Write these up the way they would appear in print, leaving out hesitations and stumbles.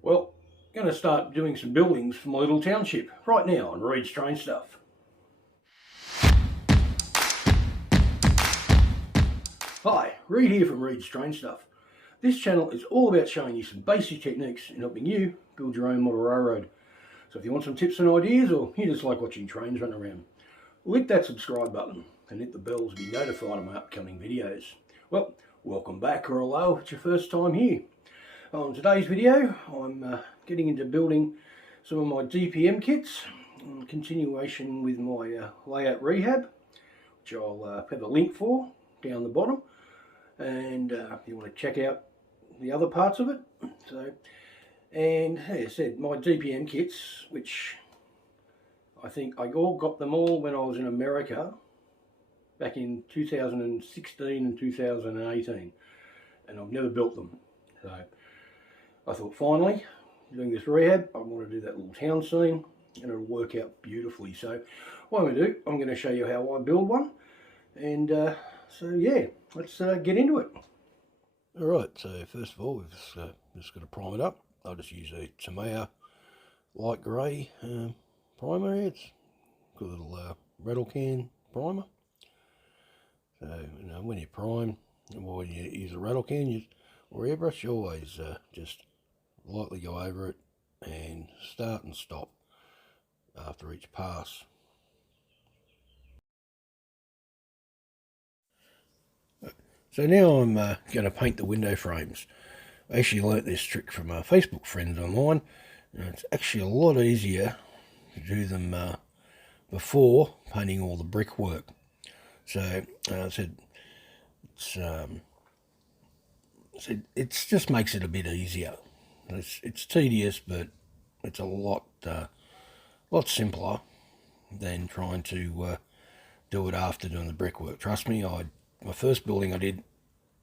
Well, going to start doing some buildings for my little township right now on Reid Strange Stuff. Hi, Reid here from Reid Strange Stuff. This channel is all about showing you some basic techniques in helping you build your own model railroad. So if you want some tips and ideas, or you just like watching trains run around, click that subscribe button and hit the bell to be notified of my upcoming videos. Well, welcome back, or hello if it's your first time here. On today's video, I'm getting into building some of my DPM kits, in continuation with my layout rehab, which I'll have a link for down the bottom, and if you want to check out the other parts of it. And as I said, my DPM kits, which I think I got them all when I was in America back in 2016 and 2018, and I've never built them. So I thought, finally, doing this rehab, I want to do that little town scene, and it'll work out beautifully. So what I'm going to do, I'm going to show you how I build one, and so yeah, let's get into it. Alright, so first of all, we've just got to prime it up. I'll just use a Tamiya light grey primer. It's got a little rattle can primer. So when you prime, or when you use a rattle can or airbrush, you always just lightly go over it and start and stop after each pass. So now I'm going to paint the window frames. I actually learnt this trick from Facebook friends online. It's actually a lot easier to do them before painting all the brickwork. So I said it just makes it a bit easier. It's tedious, but it's a lot simpler than trying to do it after doing the brickwork. Trust me, my first building I did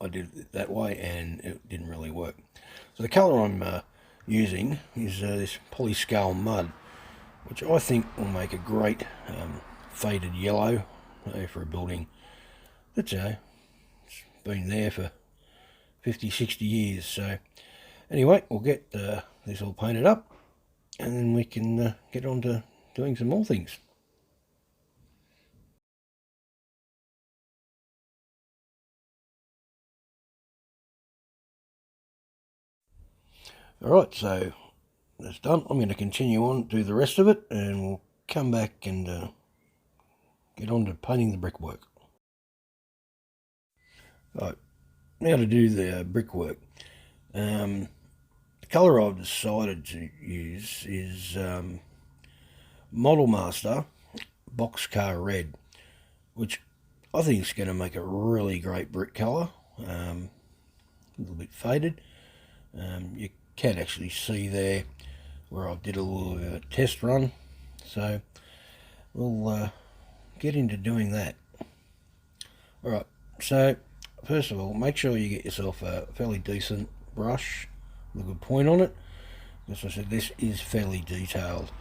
it that way, and it didn't really work. So the colour I'm using is this polyscale mud, which I think will make a great faded yellow for a building that's it's been there for 50-60 years. So anyway, we'll get this all painted up, and then we can get on to doing some more things. Alright, so that's done. I'm going to continue on, do the rest of it, and we'll come back and get on to painting the brickwork. Right, now to do the brickwork. The colour I've decided to use is Model Master Boxcar Red, which I think is going to make a really great brick colour. A little bit faded. You can actually see there where I did a little test run, so we'll get into doing that. Alright, so first of all, make sure you get yourself a fairly decent brush with a good point on it. As I said, this is fairly detailed,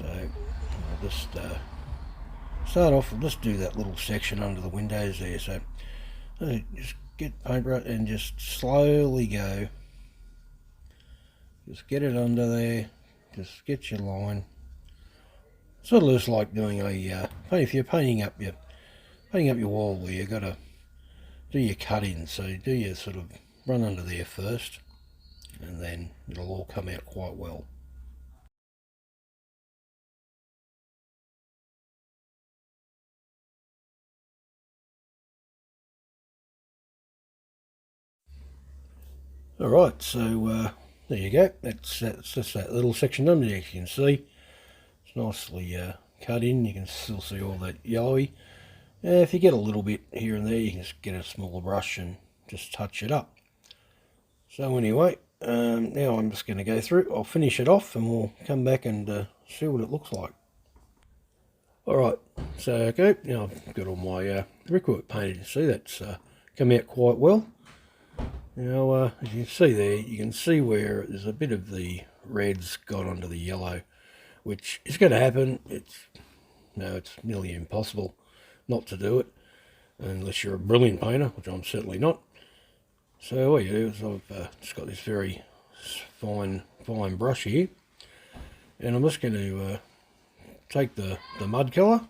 so I'll just start off. We'll just do that little section under the windows there. So just get paintbrush and just slowly go. Just get it under there, just get your line. Sort of looks like doing a if you're painting up your wall where you got to do your cut in. So do your sort of run under there first, and then it'll all come out quite well. Alright, so there you go. That's just that little section under there. You can see it's nicely cut in. You can still see all that yellowy. If you get a little bit here and there, you can just get a smaller brush and just touch it up. So anyway, now I'm just going to go through. I'll finish it off, and we'll come back and see what it looks like. Alright, so okay, now I've got all my brickwork painted. You see that's come out quite well. Now, as you can see there, you can see where there's a bit of the red's got onto the yellow, which is going to happen. It's nearly impossible not to do it, unless you're a brilliant painter, which I'm certainly not. So what you do is I've just got this very nice fine brush here, and I'm just going to take the mud colour,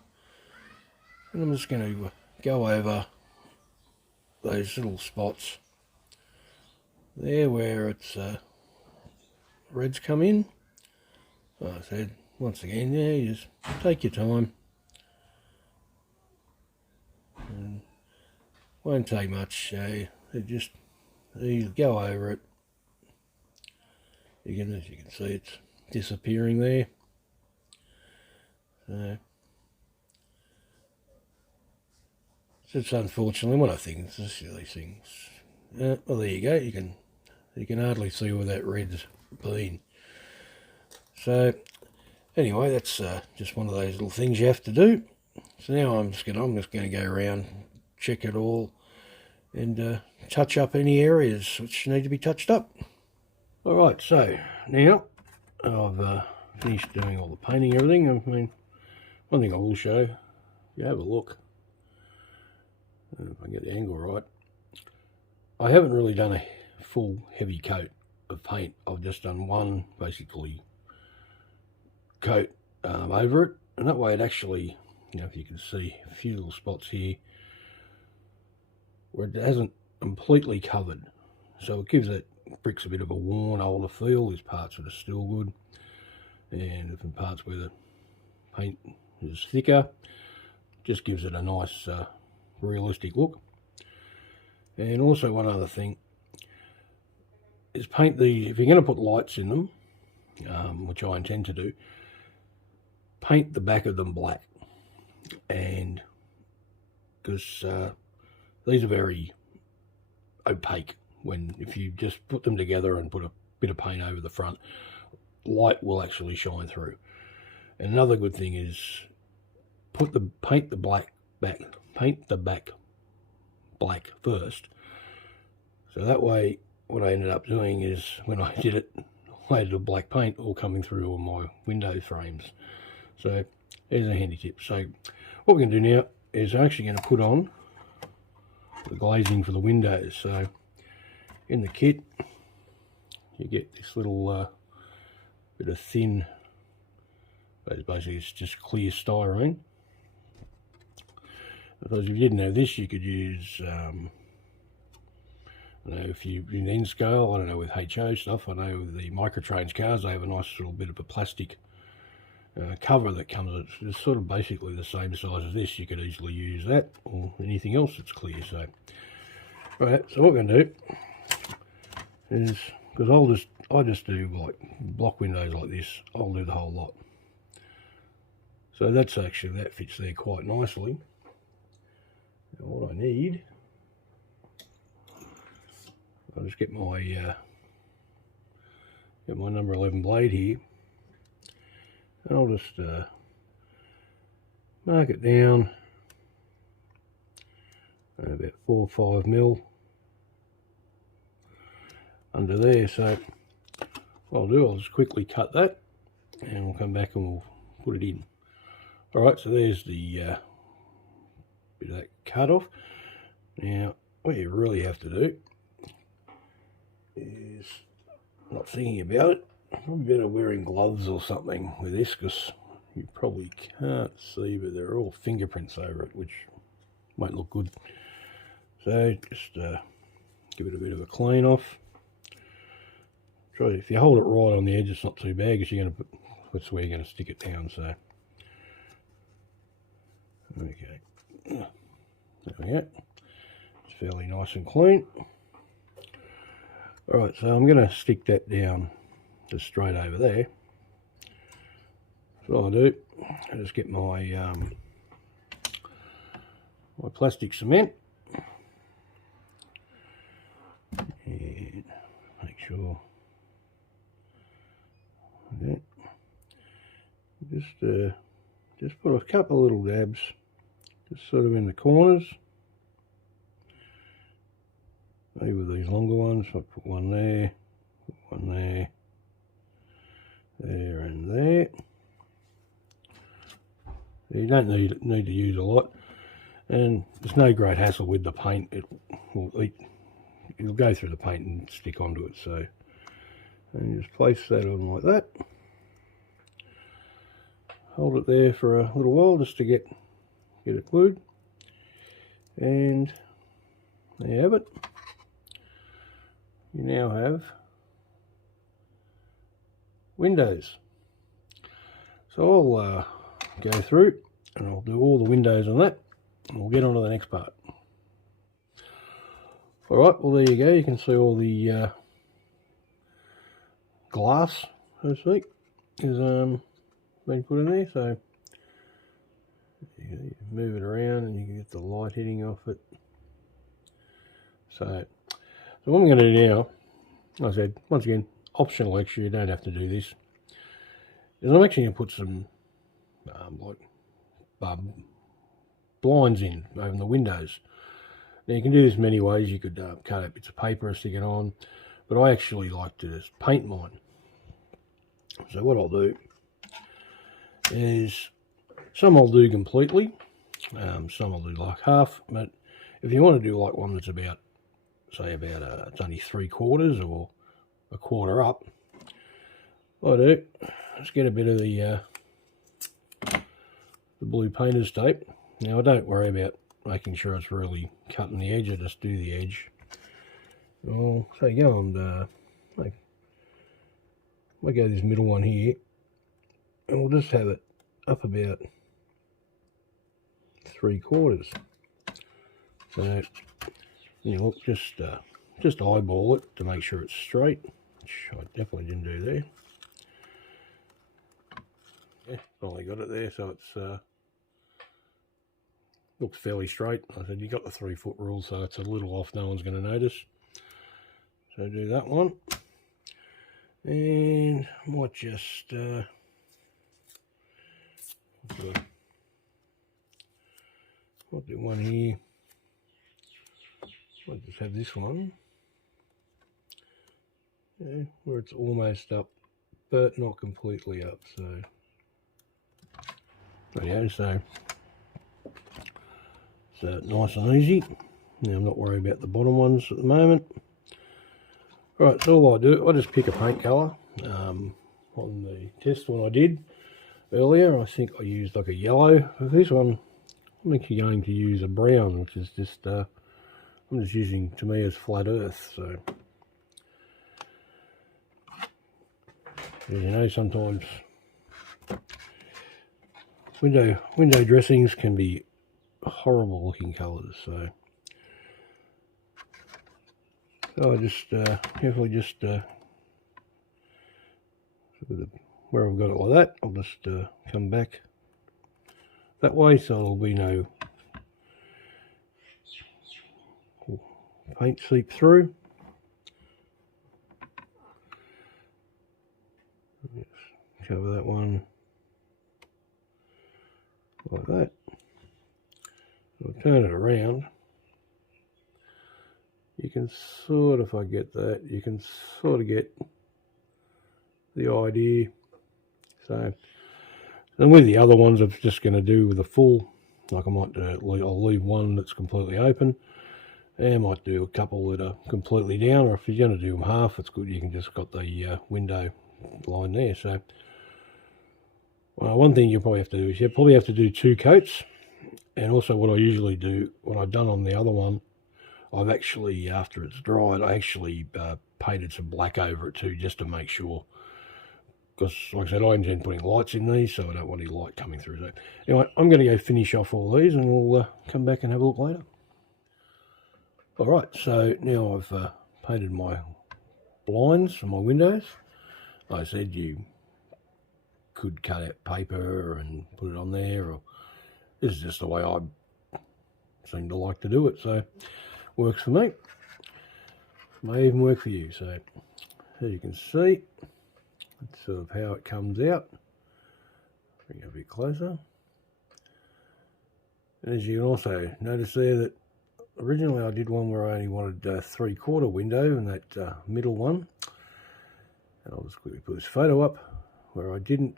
and I'm just going to go over those little spots there where it's reds come in. Like I said, once again, yeah, you just take your time. And won't take much. You go over it. As you can see, it's disappearing there. So it's unfortunately one of the things. These things. Well, there you go. You can hardly see where that red's been. So anyway, that's just one of those little things you have to do. So now I'm just going to go around, check it all, and touch up any areas which need to be touched up. All right, so now I've finished doing all the painting and everything. I mean, one thing I will show, if you have a look, if I can get the angle right, I haven't really done a full heavy coat of paint. I've just done one basically coat over it, and that way it actually, if you can see a few little spots here where it hasn't completely covered, so it gives that bricks a bit of a worn, older feel. There's parts that are still good, and different parts where the paint is thicker, just gives it a nice realistic look. And also one other thing is paint these, if you're going to put lights in them, which I intend to do, paint the back of them black, and because these are very opaque, if you just put them together and put a bit of paint over the front, light will actually shine through. And another good thing is paint the back black first, so that way what I ended up doing is when I did it, I had the black paint all coming through on my window frames. So there's a handy tip. So what we're going to do now is I'm actually going to put on the glazing for the windows. So in the kit you get this little bit of thin, basically it's just clear styrene. Because if you didn't know this, you could use I don't know if you in N scale, I don't know with HO stuff, I know with the microtrains cars they have a nice little bit of a plastic cover that comes, it's sort of basically the same size as this. You could easily use that or anything else that's clear. So right, so what we're going to do is, because I just do like block windows like this, I'll do the whole lot. So that fits there quite nicely. Now what I need, I'll just get my number 11 blade here, and I'll just mark it down about 4 or 5 mil under there. So what I'll do, I'll just quickly cut that, and we'll come back and we'll put it in. Alright, so there's the bit of that cut off. Now what you really have to do is, not thinking about it, probably better wearing gloves or something with this, because you probably can't see, but there are all fingerprints over it, which won't look good. So just give it a bit of a clean off. Try, if you hold it right on the edge, it's not too bad, because you're going to that's where you're going to stick it down. So okay, there we go. It's fairly nice and clean. Alright, so I'm going to stick that down just straight over there. So what I'll do, I just get my my plastic cement and make sure, okay, just put a couple of little dabs just sort of in the corners. Maybe with these longer ones, I'll put one there, there and there. You don't need to use a lot, and there's no great hassle with the paint. It'll go through the paint and stick onto it. So And just place that on like that. Hold it there for a little while just to get it glued. And there you have it. You now have windows. So I'll go through and I'll do all the windows on that, and we'll get on to the next part. Alright, well there you go, you can see all the glass, so to speak, is been put in there, so you move it around and you can get the light hitting off it. So what I'm going to do now, like I said, once again, optional extra, you don't have to do this, is I'm actually going to put some blinds in over the windows. Now you can do this many ways. You could cut out bits of paper and stick it on, but I actually like to just paint mine. So what I'll do is, some I'll do completely, some I'll do like half, but if you want to do like one that's about, say it's only 3/4 or a quarter up, what I do, just get a bit of the blue painter's tape. Now I don't worry about making sure it's really cutting the edge, I just do the edge. So you go on, I go this middle one here, and we'll just have it up about 3/4. So you know, just eyeball it to make sure it's straight, which I definitely didn't do there. Yeah, finally got it there, so it's looks fairly straight. Like I said, you got the 3-foot rule, so it's a little off, no one's going to notice. So do that one, and I might just I'll do one here. I'll just have this one, yeah, where it's almost up, but not completely up. So there you go. So nice and easy. Now I'm not worried about the bottom ones at the moment. Right, so all I do, I just pick a paint colour. On the test one I did earlier, I think I used like a yellow. For this one, I'm actually going to use a brown, which is just, I'm just using, to me, as flat earth. So, as you know, sometimes window dressings can be horrible looking colours. So I just carefully just where I've got it like that, I'll just come back that way, so there'll be no paint seep through. Just cover that one like that. I'll turn it around. You can sort of, if I get that, you can sort of get the idea. So, and with the other ones, I'm just going to do with a full, like I might do, I'll leave one that's completely open, and I might do a couple that are completely down, or if you're going to do them half, it's good, you can just got the window line there. So, one thing you probably have to do is you probably have to do 2 coats, and also what I usually do, what I've done on the other one, I've actually, after it's dried, I actually painted some black over it too, just to make sure. Because, like I said, I intend putting lights in these, so I don't want any light coming through. So, anyway, I'm going to go finish off all these, and we'll come back and have a look later. Alright, so now I've painted my blinds and my windows. Like I said, you could cut out paper and put it on there, or this is just the way I seem to like to do it, so works for me. May even work for you. So as you can see, that's sort of how it comes out. Bring it a bit closer. And as you can also notice there that originally I did one where I only wanted a 3/4 window in that middle one. And I'll just quickly put this photo up where I didn't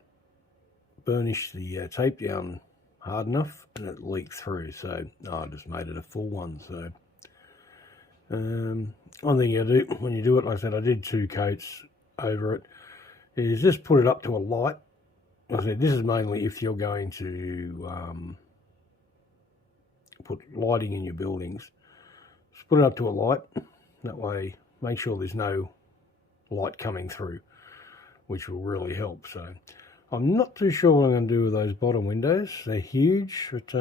burnish the tape down hard enough and it leaked through. So I just made it a full one. So one thing you do when you do it, like I said, I did 2 coats. over it is just put it up to a light. As I said, this is mainly if you're going to put lighting in your buildings. Just put it up to a light. That way, make sure there's no light coming through, which will really help. So I'm not too sure what I'm going to do with those bottom windows. They're huge, but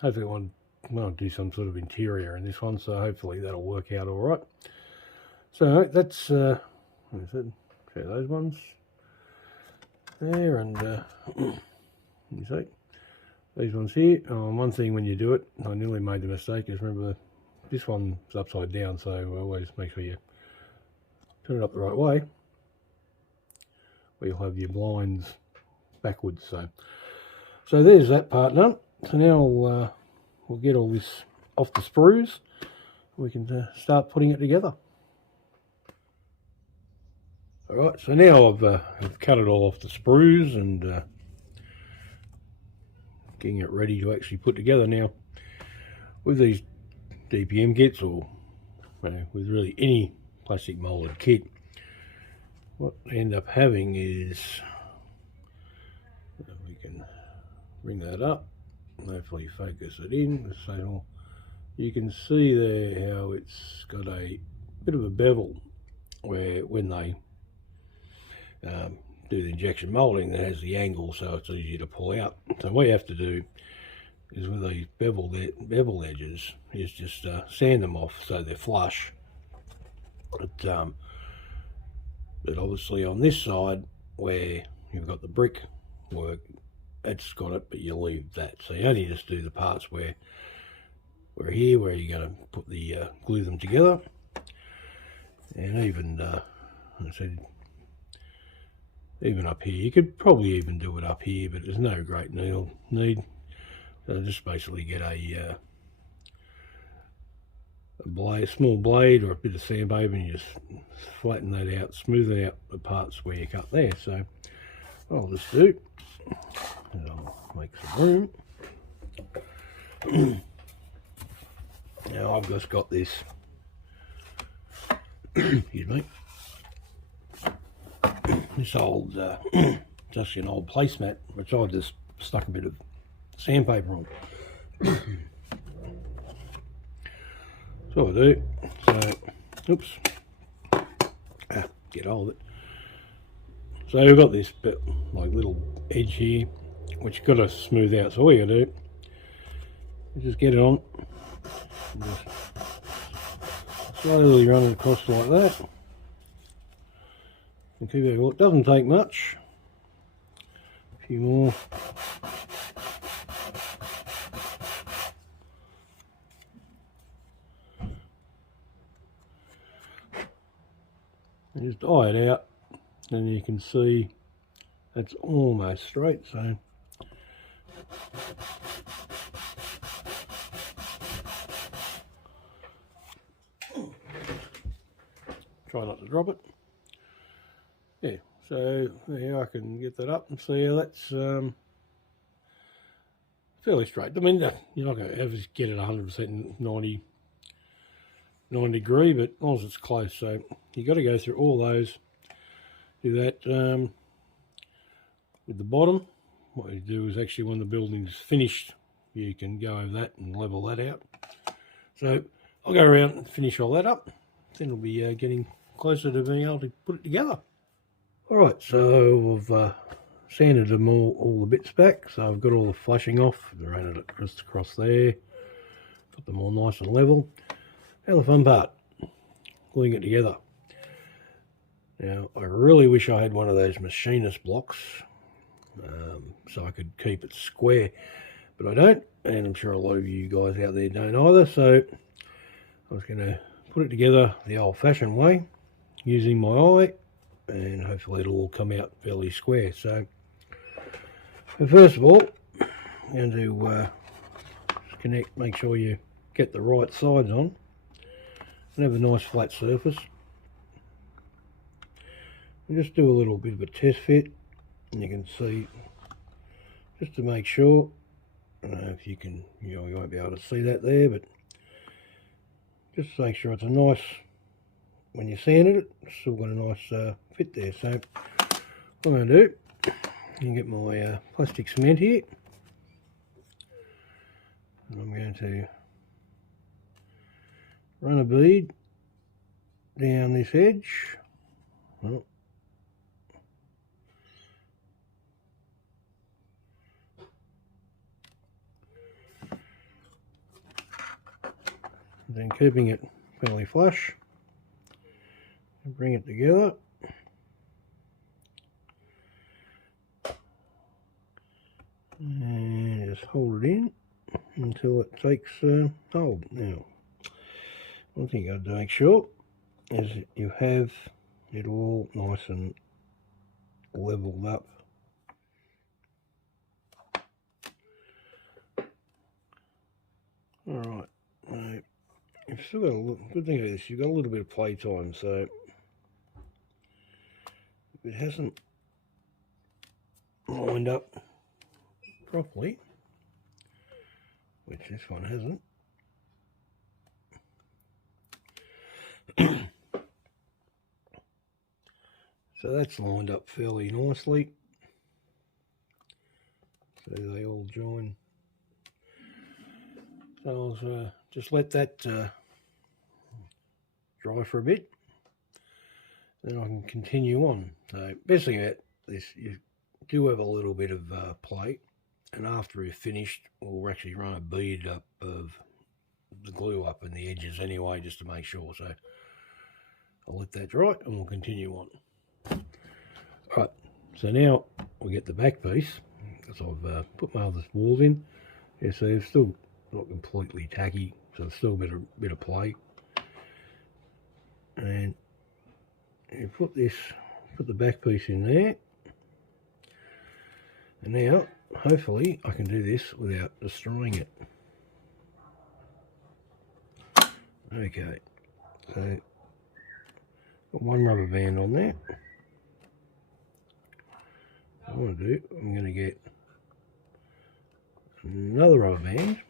hopefully I want to do some sort of interior in this one, so hopefully that'll work out all right. So that's what I said, okay, those ones there, and you see these ones here. One thing when you do it, I nearly made the mistake, is remember this one's upside down, so always make sure you turn it up the right way, where you'll have your blinds backwards. So there's that part done. So now we'll get all this off the sprues. We can start putting it together. Alright, so now I've cut it all off the sprues and getting it ready to actually put together. Now, with these DPM kits, or with really any plastic moulded kit, what I end up having is, we can bring that up, hopefully focus it in, so you can see there how it's got a bit of a bevel, where when they do the injection moulding, that has the angle, so it's easier to pull out. So what you have to do is, with these bevel edges, is just sand them off so they're flush. But obviously on this side where you've got the brick work, it's got it, but you leave that. So you only just do the parts where here, where you're going to put the glue them together. And even I said, even up here, you could probably even do it up here, but there's no great need. So just basically get a small blade or a bit of sandpaper, and you just flatten that out, smooth out the parts where you cut there. So what I'll just do is I'll make some room. Now I've just got this, excuse me, this old, just an old placemat, which I just stuck a bit of sandpaper on. So I do. So, oops, get hold of it. So we've got this bit, like little edge here, which you've got to smooth out. So all you do is just get it on, and just slowly run it across like that. And keep it. Well, it doesn't take much. A few more. And just eye it out, and you can see it's almost straight. So try not to drop it. Yeah, so there I can get that up and see how that's fairly straight. I mean, you're not going to ever get it 100% 90 degree, but as long as it's close. So you got to go through all those. Do that with the bottom. What you do is actually, when the building's finished, you can go over that and level that out. So I'll go around and finish all that up. Then we'll be getting closer to being able to put it together. Alright, so I've sanded them all the bits back, so I've got all the flushing off, ran it just across there, got them all nice and level. Now the fun part, gluing it together. Now I really wish I had one of those machinist blocks, so I could keep it square, but I don't, and I'm sure a lot of you guys out there don't either. So I was going to put it together the old-fashioned way, using my eye, and hopefully it'll all come out fairly square. So first of all, I'm going to connect, make sure you get the right sides on and have a nice flat surface, and just do a little bit of a test fit. And you can see, just to make sure, I don't know if you can, you won't be able to see that there, but just make sure it's a nice when you sanded it, it's still got a nice fit there. So what I'm going to do, I can get my plastic cement here, and I'm going to run a bead down this edge. Well, then keeping it fairly flush, and bring it together. And just hold it in until it takes hold. Now, one thing you got to make sure is that you have it all nice and leveled up. Alright, you've still got a little, good thing about this, you've got a little bit of play time, so if it hasn't lined up properly, which this one hasn't, so that's lined up fairly nicely, so they all join. So I'll just let that dry for a bit, then I can continue on. So basically this, you do have a little bit of play, and after you're finished, we'll actually run a bead up of the glue up in the edges anyway, just to make sure. So I'll let that dry and we'll continue on. Alright, so now we'll get the back piece, because I've put my other walls in. Yeah, so they're still not completely tacky, so there's still a bit of play. And you put the back piece in there. And now, hopefully, I can do this without destroying it. Okay, so got one rubber band on there. What I want to do, I'm going to get another rubber band.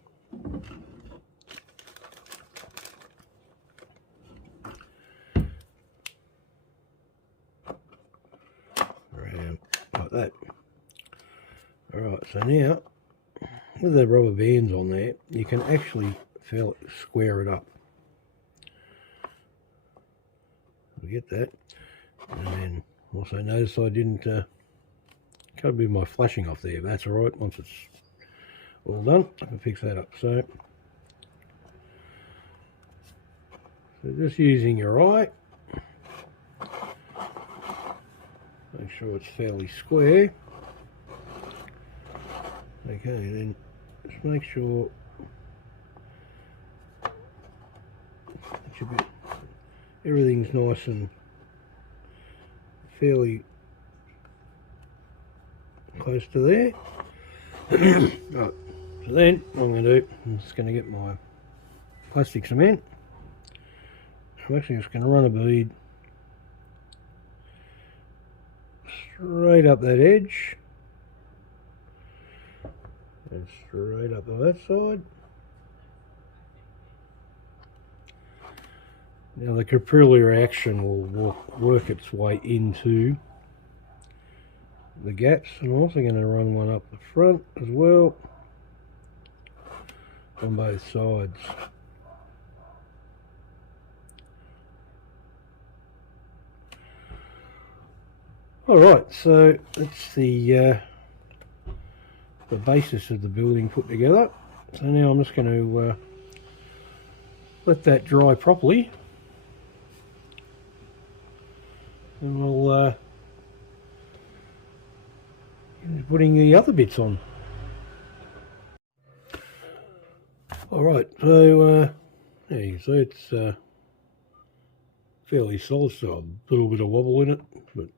Around like that. Alright, so now with the rubber bands on there, you can actually square it up. We get that. And then also notice I didn't cut a bit of my flashing off there, but that's alright. Once it's all done, I can fix that up. So just using your eye, make sure it's fairly square. Okay, then just make sure that everything's nice and fairly close to there. Right, so then what I'm going to do, I'm just going to get my plastic cement. I'm actually just going to run a bead straight up that edge and straight up on that side. Now the capillary reaction will work its way into the gaps, and I'm also going to run one up the front as well on both sides. Alright, so that's the basis of the building put together. So now I'm just going to let that dry properly, and we'll putting the other bits on. Alright, so yeah, you can see it's fairly solid, still a little bit of wobble in it, but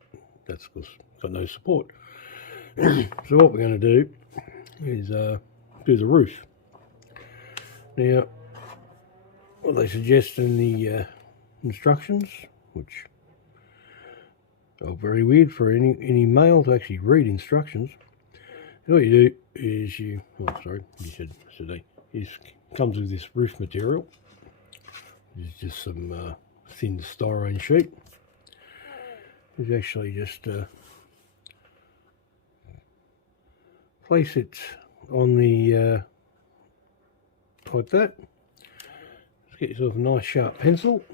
that's because it's got no support. So what we're going to do is do the roof. Now, what they suggest in the instructions, which are very weird for any male to actually read instructions, what you do is it comes with this roof material. It's just some thin styrene sheet. Is actually just place it on the like that. Just get yourself a nice sharp pencil.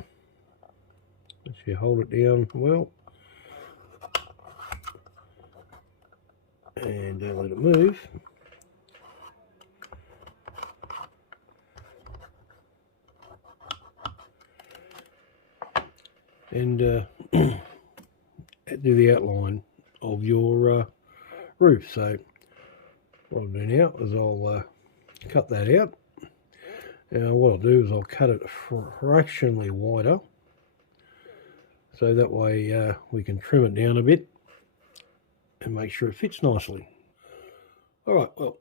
Make sure you hold it down well and don't let it move. And do the outline of your roof. So what I'll do now is I'll cut that out. Now what I'll do is I'll cut it fractionally wider, so that way we can trim it down a bit and make sure it fits nicely. Alright, well,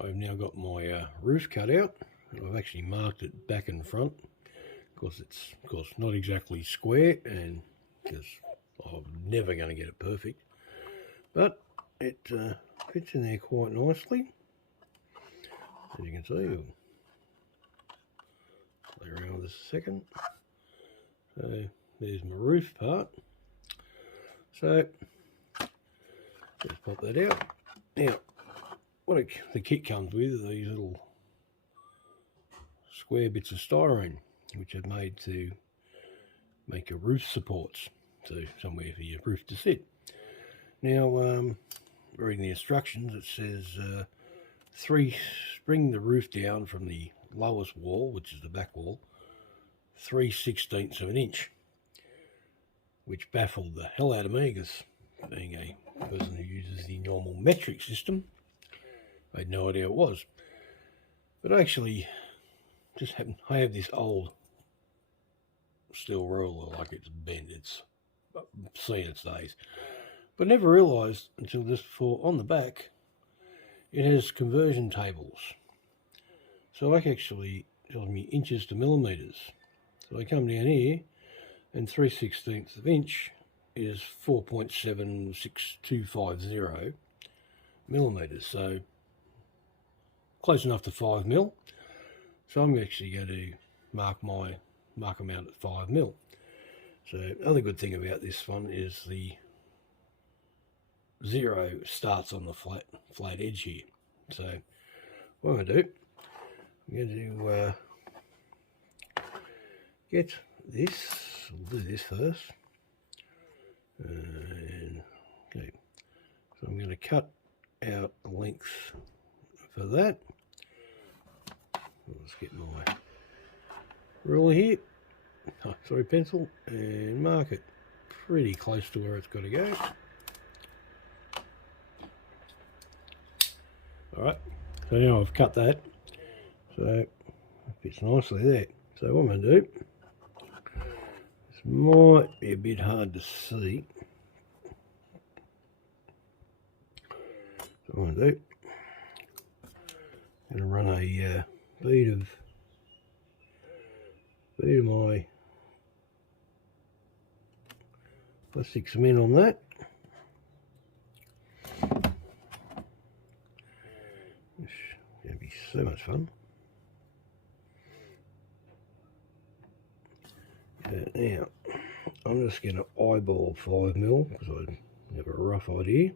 I've now got my roof cut out. I've actually marked it back and front. Because it's not exactly square, and because I'm never going to get it perfect, but it fits in there quite nicely, as you can see. I'll play around with this a second. So there's my roof part. So just pop that out. Now what the kit comes with are these little square bits of styrene, which are made to make your roof supports, so somewhere for your roof to sit. Now, reading the instructions, it says bring the roof down from the lowest wall, which is the back wall, 3/16 of an inch, which baffled the hell out of me, because being a person who uses the normal metric system, I had no idea it was. But actually, I have this old steel ruler, like it's bent, it's seen its days, but never realised until just before, on the back it has conversion tables, so I actually tells me inches to millimetres. So I come down here and 3/16 of inch is 4.76250 millimetres, so close enough to 5 mil. So I'm actually going to mark them out at 5 mil. So the other good thing about this one is the 0 starts on the flat edge here. So what I'm going to do, I'm going to get this. We'll do this first. And, okay, so I'm going to cut out a length for that. Let's get my ruler here, pencil, and mark it pretty close to where it's got to go. Alright, so now I've cut that, so it fits nicely there. So what I'm going to do, this might be a bit hard to see, so what I'm going to do, I'm going to run a bead of my plastic cement on that. It's going to be so much fun. Now, I'm just going to eyeball 5 mil because I have a rough idea.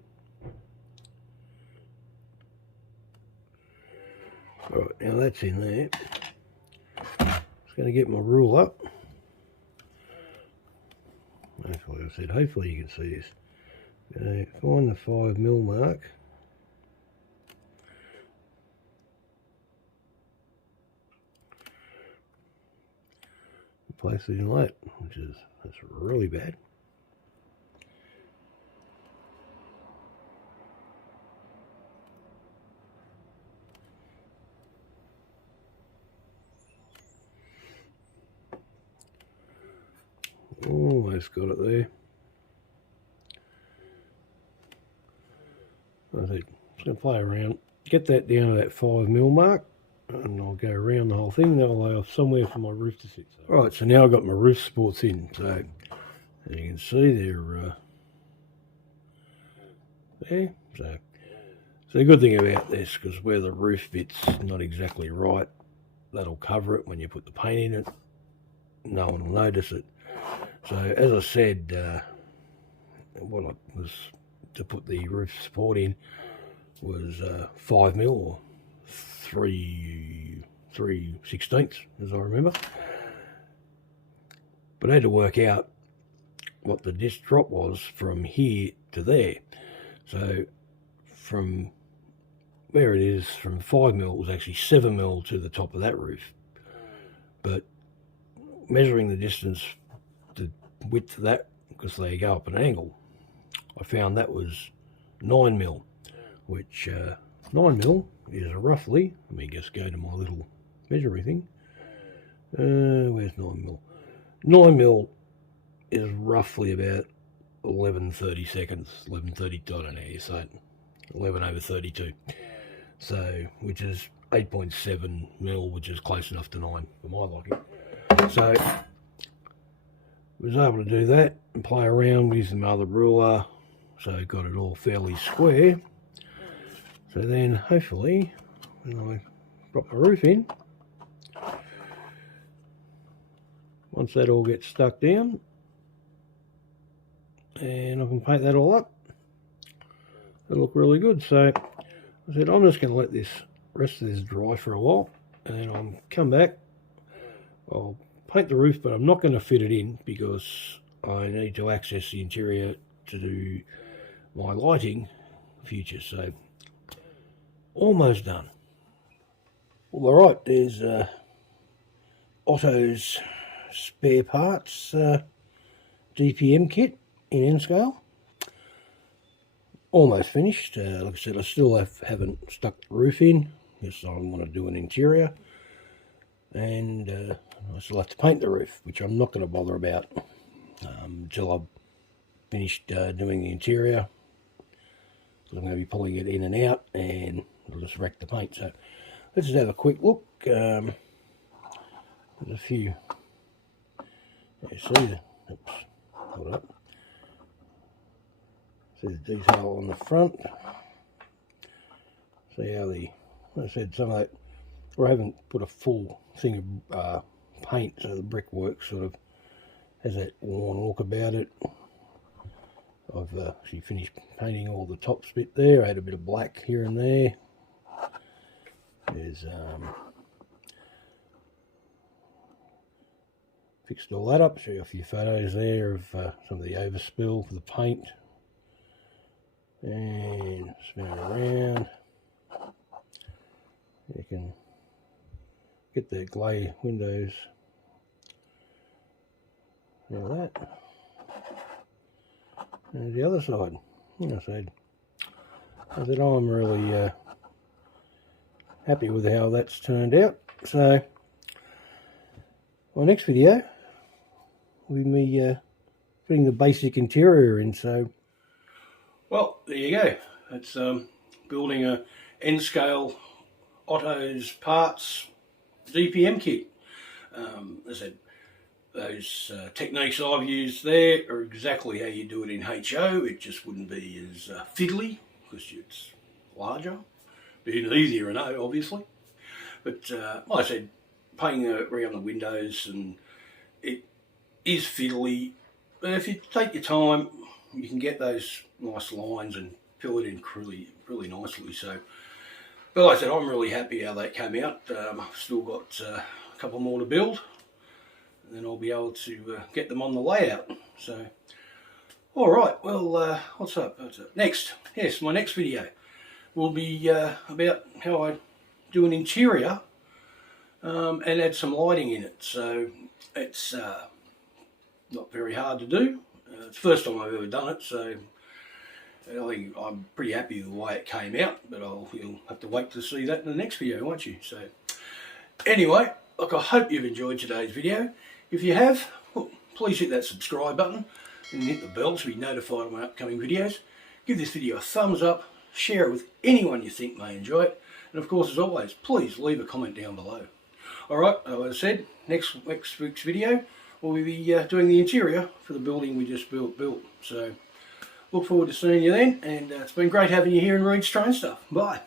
Alright, now that's in there. Just going to get my rule up. Hopefully you can see this. Going to find the 5 mil mark. Place it in that, that's really bad. Almost got it there. I think just going to play around, get that down to that 5 mil mark, and I'll go around the whole thing. That'll allow somewhere for my roof to sit. So. Right, so now I've got my roof supports in. So as you can see, they're there. So the good thing about this, because where the roof fits not exactly right, that'll cover it when you put the paint in it. No one will notice it. So as I said, what I was to put the roof support in was 5mm or 3/16 as I remember. But I had to work out what the disc drop was from here to there. So from where it is, from 5mm, was actually 7mm to the top of that roof. But measuring the distance, the width of that, because they go up an angle, I found that was 9mm, which 9mm is roughly, let me just go to my little measuring thing. Where's 9mm? 9mm is roughly about 11/32, 11/30, I don't know how you say it, 11/32. So, which is 8.7mm, which is close enough to 9 for my liking. So, I was able to do that and play around with my other ruler, so got it all fairly square. So then, hopefully, when I drop my roof in, once that all gets stuck down, and I can paint that all up, it'll look really good. So I said I'm just going to let this rest of this dry for a while, and then I'll come back. I'll paint the roof, but I'm not going to fit it in because I need to access the interior to do my lighting future. So almost done. Well, all right, there's Otto's spare parts DPM kit in N scale. Almost finished. Like I said, I still haven't stuck the roof in because I want to do an interior, and I still have to paint the roof, which I'm not going to bother about until I've finished doing the interior. I'm going to be pulling it in and out, and I'll just wreck the paint. So let's just have a quick look. There's a few. You see the, oops, hold up. See the detail on the front. See how the, like I said, some of that, or I haven't put a full thing of paint, so the brickwork sort of has that worn look about it. I've actually finished painting all the top bit there. I had a bit of black here and there. There's fixed all that up. Show you a few photos there of some of the overspill for the paint. And spin it around. You can get the glare windows. Now that. And the other side. I said I'm really happy with how that's turned out. So my next video will be me putting the basic interior in. So, well, there you go. It's building a N-scale Otto's parts DPM kit. As I said, those techniques I've used there are exactly how you do it in HO. It just wouldn't be as fiddly because it's larger. Be easier in O, obviously. But like I said, painting around the windows, and it is fiddly. But if you take your time, you can get those nice lines and fill it in really nicely. So, but like I said, I'm really happy how that came out. I've still got a couple more to build, and then I'll be able to get them on the layout. So, all right. Well, what's up? Next? Yes, my next video will be about how I do an interior and add some lighting in it. So it's not very hard to do. It's the first time I've ever done it, so I think I'm pretty happy with the way it came out, but you'll have to wait to see that in the next video, won't you? So anyway, look, I hope you've enjoyed today's video. If you have, well, please hit that subscribe button and hit the bell to be notified of my upcoming videos. Give this video a thumbs up, share it with anyone you think may enjoy it, and of course, as always, please leave a comment down below. Alright, as I said, next week's video we'll be doing the interior for the building we just built. So look forward to seeing you then, and it's been great having you here in Reid's Train Stuff. Bye.